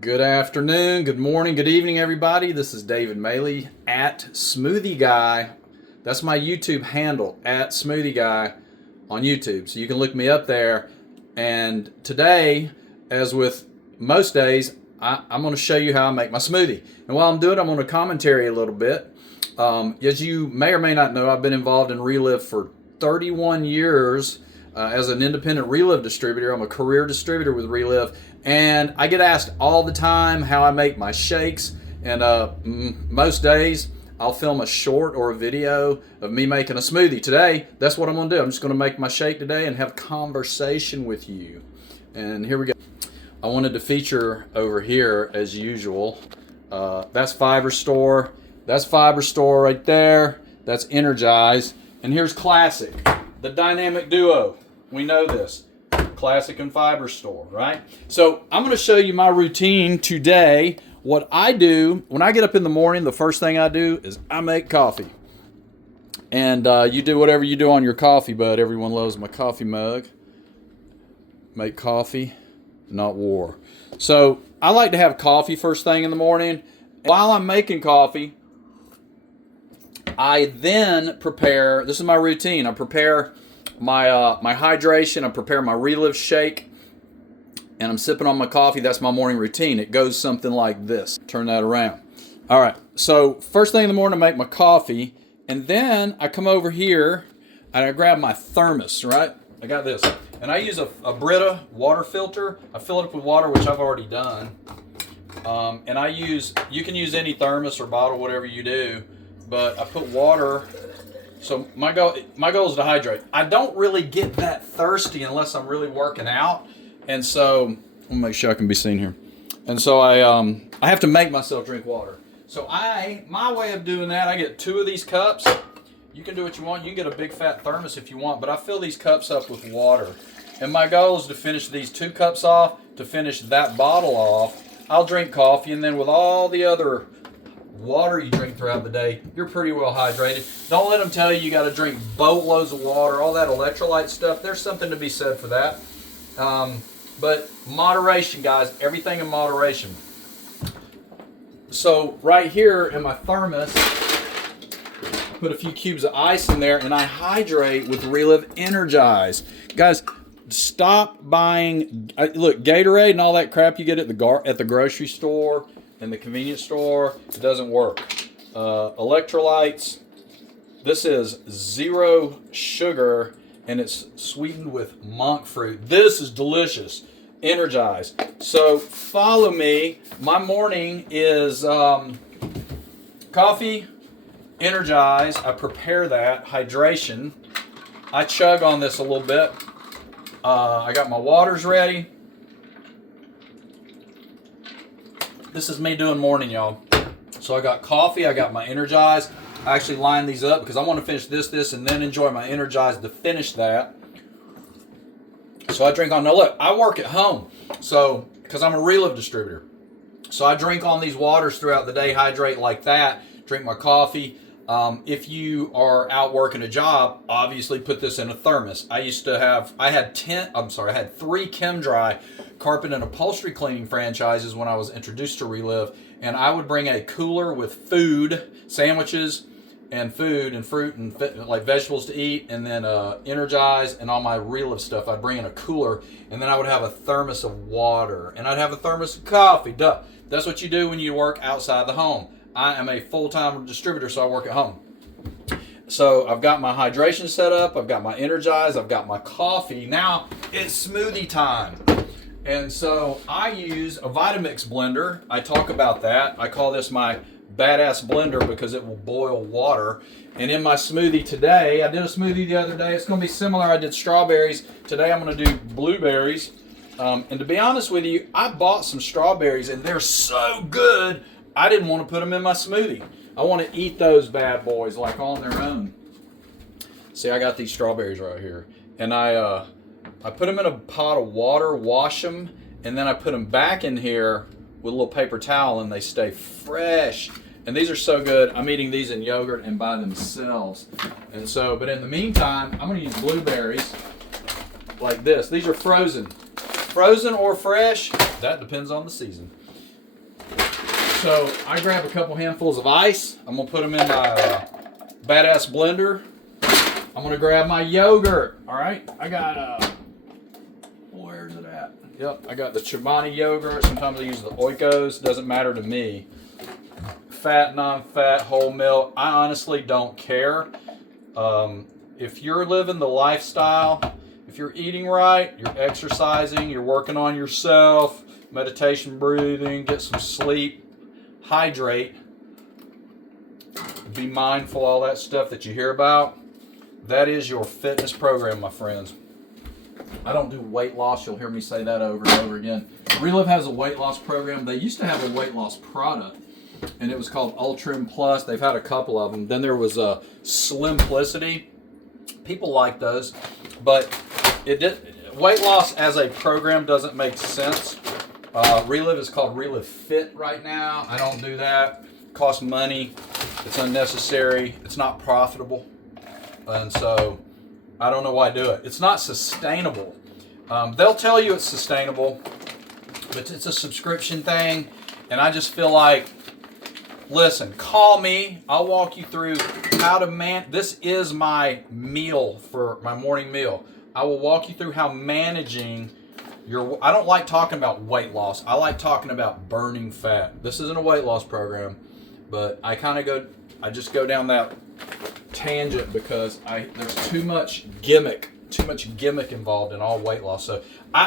Good afternoon, good morning, good evening, everybody. This is David Mahle at Smoothie Guy. That's my YouTube handle, at Smoothie Guy on YouTube. So you can look me up there. And today, as with most days, I'm going to show you how I make my smoothie. And while I'm doing it, I'm going to commentary a little bit. As you may or may not know, I've been involved in Reliv for 31 years as an independent Reliv distributor. I'm a career distributor with Reliv. And I get asked all the time how I make my shakes. And most days, I'll film a short or a video of me making a smoothie. Today, that's what I'm going to do. I'm just going to make my shake today and have conversation with you. And here we go. I wanted to feature over here, as usual. That's Fiber Store. That's Fiber Store right there. That's Energized. And here's Classic, the dynamic duo. We know this. Classic and Fiber Store, right? So I'm going to show you my routine today. What I do when I get up in the morning, the first thing I do is I make coffee. And you do whatever you do on your coffee, but everyone loves my coffee mug. Make coffee, not war. So I like to have coffee first thing in the morning. While I'm making coffee, I then prepare, this is my routine, I prepare my hydration, I prepare my Reliv shake, and I'm sipping on my coffee. That's my morning routine. It goes something like this. Turn that around. All right, so first thing in the morning, I make my coffee, and then I come over here and I grab my thermos, right? I got this. And I use a Brita water filter. I fill it up with water, which I've already done. And you can use any thermos or bottle, whatever you do, but I put water. So my goal is to hydrate. I don't really get that thirsty unless I'm really working out. And so, let me make sure I can be seen here. And so I have to make myself drink water. So my way of doing that, I get 2 of these cups. You can do what you want. You can get a big fat thermos if you want, but I fill these cups up with water. And my goal is to finish these 2 cups off, to finish that bottle off. I'll drink coffee, and then with all the other water you drink throughout the day, you're pretty well hydrated. Don't let them tell you got to drink boatloads of water, all that electrolyte stuff. There's something to be said for that. But moderation, guys, everything in moderation. So right here in my thermos, put a few cubes of ice in there, and I hydrate with Reliv Energize. Guys, stop buying, look, Gatorade and all that crap you get at the grocery store and the convenience store. It doesn't work. Electrolytes, this is 0 sugar, and it's sweetened with monk fruit. This is delicious. Energize. So follow me. My morning is coffee, Energize. I prepare that. Hydration. I chug on this a little bit. I got my waters ready. This is me doing morning, y'all. So I got coffee. I got my Energize. I actually line these up because I want to finish this, and then enjoy my Energize to finish that. So I drink on. Now look, I work at home, so because I'm a Reliv distributor. So I drink on these waters throughout the day, hydrate like that, drink my coffee. If you are out working a job, obviously put this in a thermos. I had 3 Chem Dry carpet and upholstery cleaning franchises when I was introduced to Reliv, and I would bring a cooler with food, sandwiches, and food and fruit and like vegetables to eat, and then Energize and all my Reliv stuff. I'd bring in a cooler, and then I would have a thermos of water, and I'd have a thermos of coffee. Duh. That's what you do when you work outside the home. I am a full-time distributor, so I work at home. So I've got my hydration set up, I've got my Energize, I've got my coffee. Now it's smoothie time. And so I use a Vitamix blender. I talk about that. I call this my badass blender because it will boil water. And in my smoothie today, I did a smoothie the other day. It's going to be similar. I did strawberries. Today I'm going to do blueberries. And to be honest with you, I bought some strawberries and they're so good, I didn't want to put them in my smoothie. I want to eat those bad boys like on their own. See, I got these strawberries right here. And I put them in a pot of water, wash them, and then I put them back in here with a little paper towel, and they stay fresh. And these are so good. I'm eating these in yogurt and by themselves. And so, but in the meantime, I'm going to use blueberries like this. These are frozen. Frozen or fresh, that depends on the season. So I grab a couple handfuls of ice. I'm gonna put them in my badass blender. I'm gonna grab my yogurt. All right, I got where's it at? Yep, I got the Chobani yogurt. Sometimes I use the Oikos. Doesn't matter to me. Fat, non-fat, whole milk. I honestly don't care. If you're living the lifestyle, if you're eating right, you're exercising, you're working on yourself, meditation, breathing, get some sleep, hydrate, be mindful, all that stuff that you hear about, that is your fitness program, my friends. I don't do weight loss. You'll hear me say that over and over again. Reliv has a weight loss program. They used to have a weight loss product, and it was called Ultrim Plus. They've had a couple of them. Then there was a Slimplicity. People like those, but weight loss as a program doesn't make sense. Reliv is called Reliv Fit right now. I don't do that. It costs money. It's unnecessary. It's not profitable, and so I don't know why I do it. It's not sustainable. They'll tell you it's sustainable, but it's a subscription thing, and I just feel like, listen, call me. I'll walk you through how to this is my meal for my morning meal. I will walk you through how managing your, I don't like talking about weight loss. I like talking about burning fat. This isn't a weight loss program, but I just go down that tangent because there's too much gimmick involved in all weight loss. So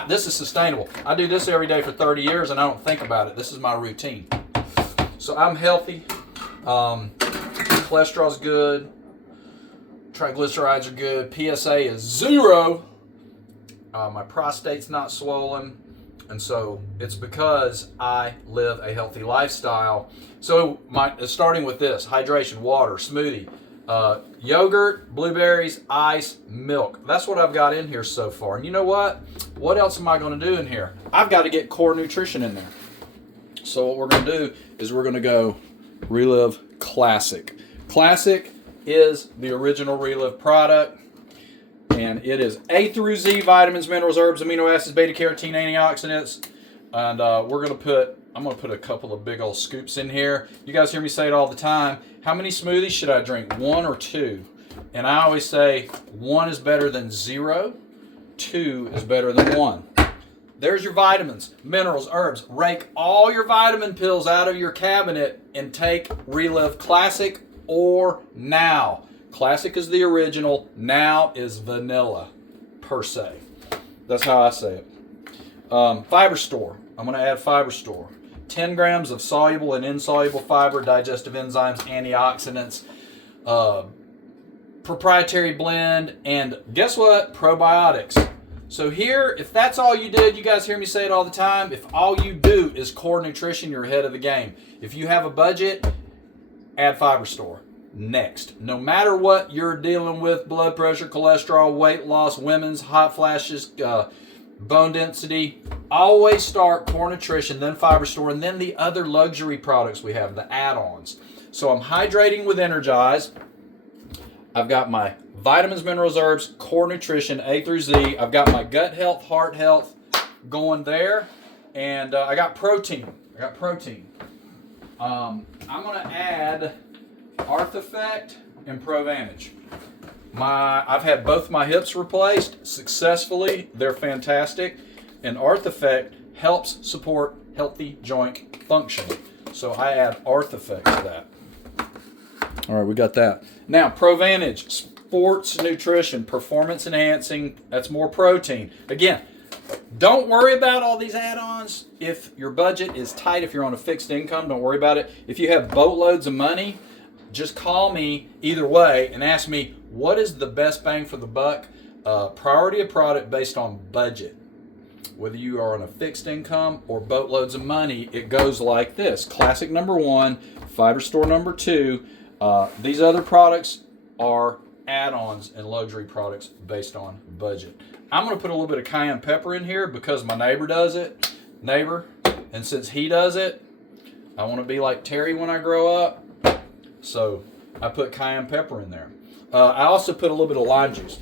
this is sustainable. I do this every day for 30 years and I don't think about it. This is my routine. So I'm healthy. Cholesterol's good. Triglycerides are good. PSA is 0. My prostate's not swollen. And so it's because I live a healthy lifestyle. So starting with this: hydration, water, smoothie, yogurt, blueberries, ice, milk. That's what I've got in here so far. And you know what? What else am I going to do in here? I've got to get core nutrition in there. So what we're going to do is we're going to go Reliv Classic. Classic is the original Reliv product, and it is A through Z vitamins, minerals, herbs, amino acids, beta carotene, antioxidants. And I'm going to put a couple of big old scoops in here. You guys hear me say it all the time. How many smoothies should I drink? 1 or 2? And I always say 1 is better than 0. 2 is better than 1. There's your vitamins, minerals, herbs. Rake all your vitamin pills out of your cabinet and take Reliv Classic or Now. Classic is the original. Now is vanilla, per se. That's how I say it. Fiber Store. I'm going to add Fiber Store. 10 grams of soluble and insoluble fiber, digestive enzymes, antioxidants, proprietary blend, and guess what? Probiotics. So here, if that's all you did, you guys hear me say it all the time, if all you do is core nutrition, you're ahead of the game. If you have a budget, add Fiber Store. Next. No matter what you're dealing with, blood pressure, cholesterol, weight loss, women's, hot flashes, bone density, always start core nutrition, then Fiber Store, and then the other luxury products we have, the add-ons. So I'm hydrating with Energize. I've got my vitamins, minerals, herbs, core nutrition, A through Z. I've got my gut health, heart health going there. And I got protein. I'm going to add Artheffect and Provantage. I've had both my hips replaced successfully. They're fantastic. And Artheffect helps support healthy joint function. So I add Artheffect to that. All right, we got that. Now, Provantage, sports nutrition, performance enhancing. That's more protein. Again, don't worry about all these add-ons. If your budget is tight, if you're on a fixed income, don't worry about it. If you have boatloads of money, just call me either way and ask me, what is the best bang for the buck? Priority of product based on budget. Whether you are on a fixed income or boatloads of money, it goes like this. Classic number 1, Fiber Store number 2. These other products are add-ons and luxury products based on budget. I'm going to put a little bit of cayenne pepper in here because my neighbor does it. And since he does it, I want to be like Terry when I grow up. So I put cayenne pepper in there. I also put a little bit of lime juice.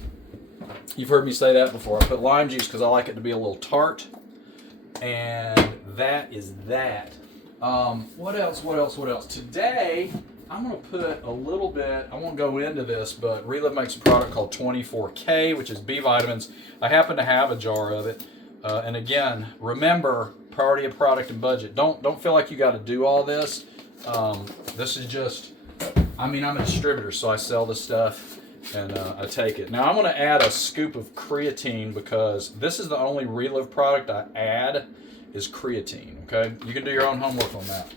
You've heard me say that before. I put lime juice because I like it to be a little tart. And that is that. What else? Today, I'm going to put a little bit, I won't go into this, but Reliv makes a product called 24K, which is B vitamins. I happen to have a jar of it. And again, remember, priority of product and budget. Don't feel like you got to do all this. This is just, I'm a distributor, so I sell this stuff and I take it. Now I'm going to add a scoop of creatine because this is the only Reliv product I add is creatine, okay? You can do your own homework on that.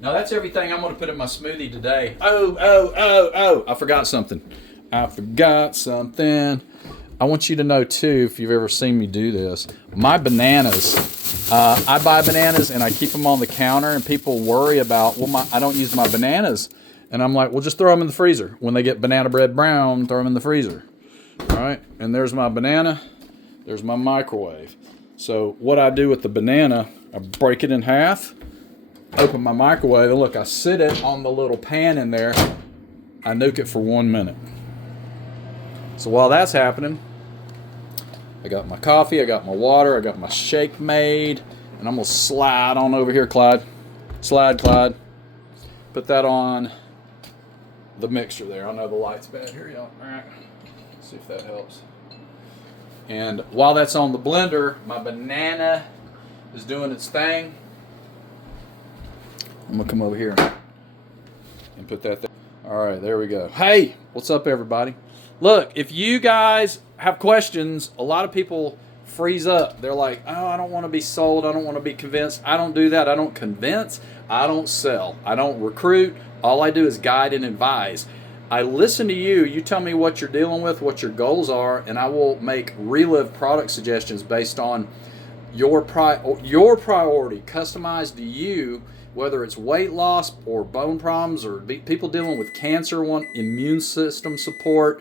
Now that's everything I'm going to put in my smoothie today. Oh, I forgot something. I want you to know too, if you've ever seen me do this, my bananas, I buy bananas and I keep them on the counter and people worry about, well, I don't use my bananas. And I'm like, well, just throw them in the freezer. When they get banana bread brown, throw them in the freezer. All right, and there's my banana, there's my microwave. So what I do with the banana, I break it in half, open my microwave, and look, I sit it on the little pan in there. I nuke it for 1 minute. So while that's happening, I got my coffee, I got my water, I got my shake made, and I'm gonna slide on over here, Clyde. Slide, Clyde. Put that on the mixture there. I know the light's bad here, y'all. All right, see if that helps. And while that's on the blender, my banana is doing its thing. I'm gonna come over here and put that there. All right, there we go. Hey, what's up, everybody? Look, if you guys have questions, a lot of people freeze up. They're like, oh, I don't want to be sold. I don't want to be convinced. I don't do that. I don't convince. I don't sell. I don't recruit. All I do is guide and advise. I listen to you. You tell me what you're dealing with, what your goals are, and I will make Reliv product suggestions based on your priority, customized to you, whether it's weight loss or bone problems or people dealing with cancer, want immune system support,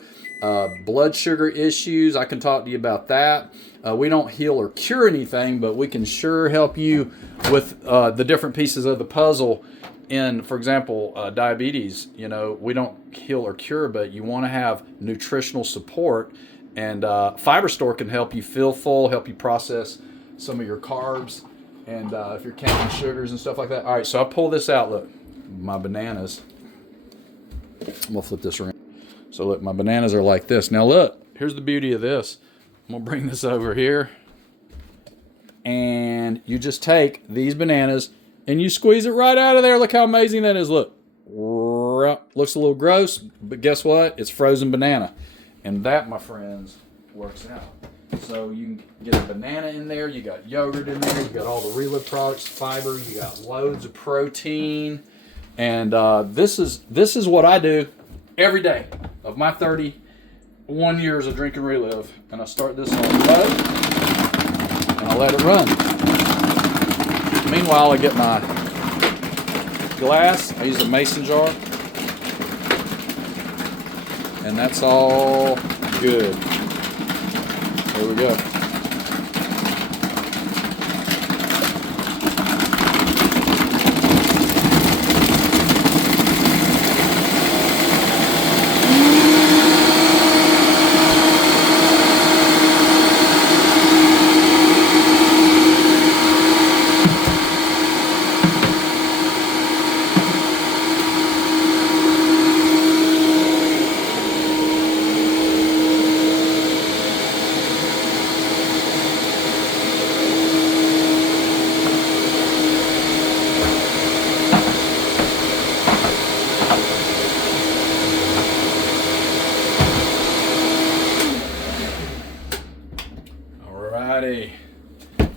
blood sugar issues. I can talk to you about that. We don't heal or cure anything, but we can sure help you with the different pieces of the puzzle. In, for example, diabetes, we don't heal or cure, but you want to have nutritional support, and Fiber Store can help you feel full, help you process some of your carbs, and if you're counting sugars and stuff like that. All right, so I pull this out. Look, my bananas. I'm gonna flip this around. So look, my bananas are like this. Now look, here's the beauty of this. I'm gonna bring this over here, and you just take these bananas and you squeeze it right out of there. Look how amazing that is. Look, looks a little gross, but guess what? It's frozen banana, and that, my friends, works out. So you can get a banana in there, you got yogurt in there, you got all the Reliv products, fiber, you got loads of protein, and this is what I do every day of my 31 years of drinking Reliv. And I start this on low, and I let it run. Meanwhile, I get my glass. I use a mason jar, and that's all good. There we go.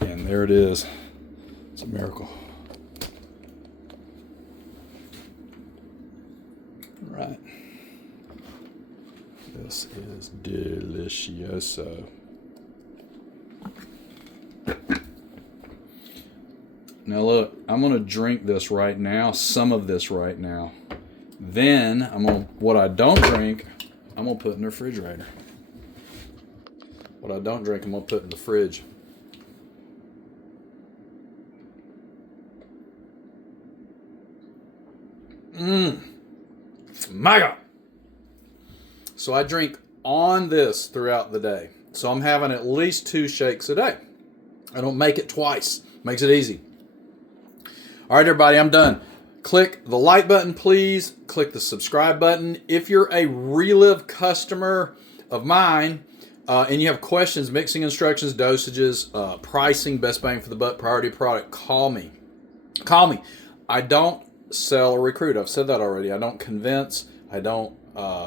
And there it is. It's a miracle. All right. This is delicioso. Now look, I'm going to drink this right now, some of this right now. Then what I don't drink, I'm going to put in the refrigerator. What I don't drink, I'm going to put in the fridge. My God. So I drink on this throughout the day. So I'm having at least 2 shakes a day. I don't make it twice. Makes it easy. All right, everybody, I'm done. Click the like button, please. Click the subscribe button. If you're a Reliv customer of mine and you have questions, mixing instructions, dosages, pricing, best bang for the buck, priority product, call me. Call me. I don't sell or recruit. I've said that already. I don't convince. I don't.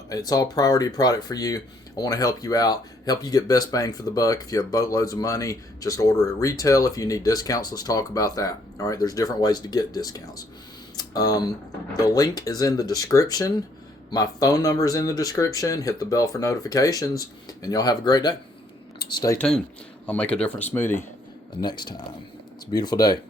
It's all priority product for you. I want to help you out, help you get best bang for the buck. If you have boatloads of money, just order at retail. If you need discounts, let's talk about that. All right, there's different ways to get discounts. The link is in the description. My phone number is in the description. Hit the bell for notifications, and y'all have a great day. Stay tuned. I'll make a different smoothie next time. It's a beautiful day.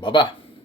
Bye-bye.